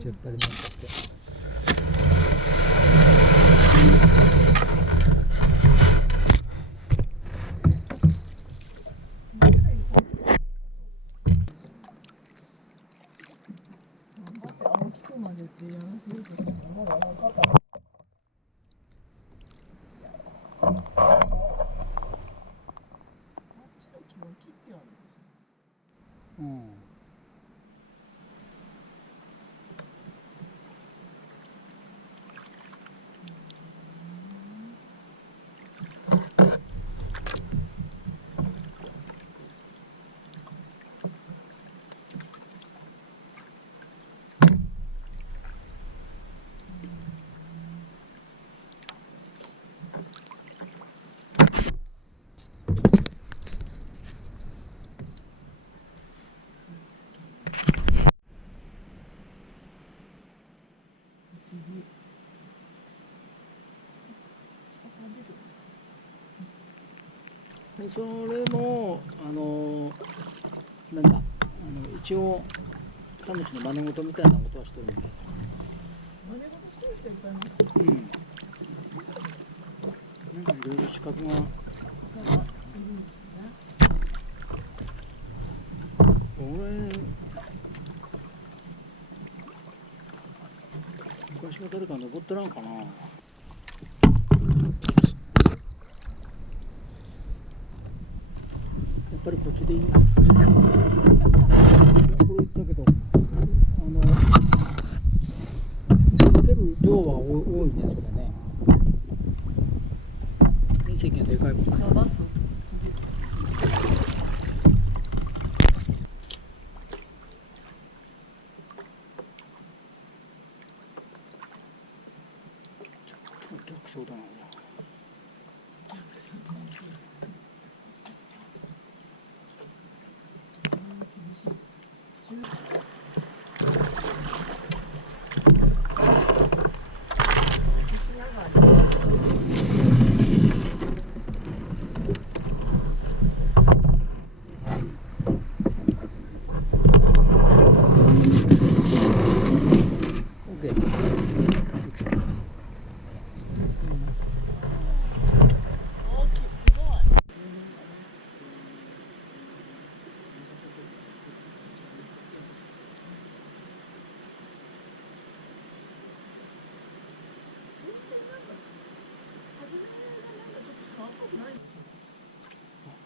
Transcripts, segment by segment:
ちゃったりなんかして。うん。でそれもなんだ一応彼女の真似事みたいなことはしてるんだ。真似事してる人いっぱいいます。うん。なんかいろいろ資格が。俺昔は誰か登ってらんかな。やっぱりこっちでいいな。これ言ったけど、続ける量は多いね、それね。面積がでかいもんね。逆そうだな。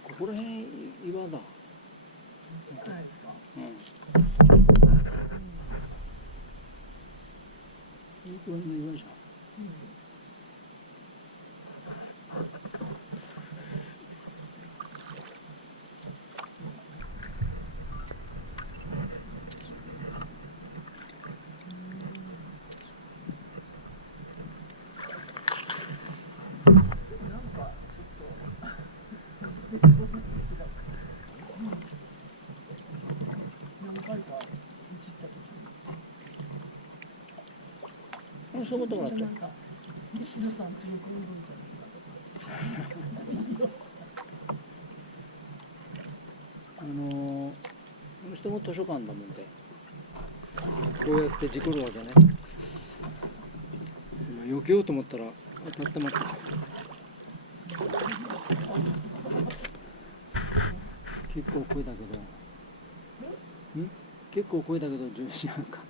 ここら辺岩だ。うん。いい公園の岩じゃん。そういうことがあった。西野さん強く運動この人も図書館だもんで、こうやって事故るわけね。避けようと思ったら当たってまった。結構声だけど、結構声だけど重視なんか。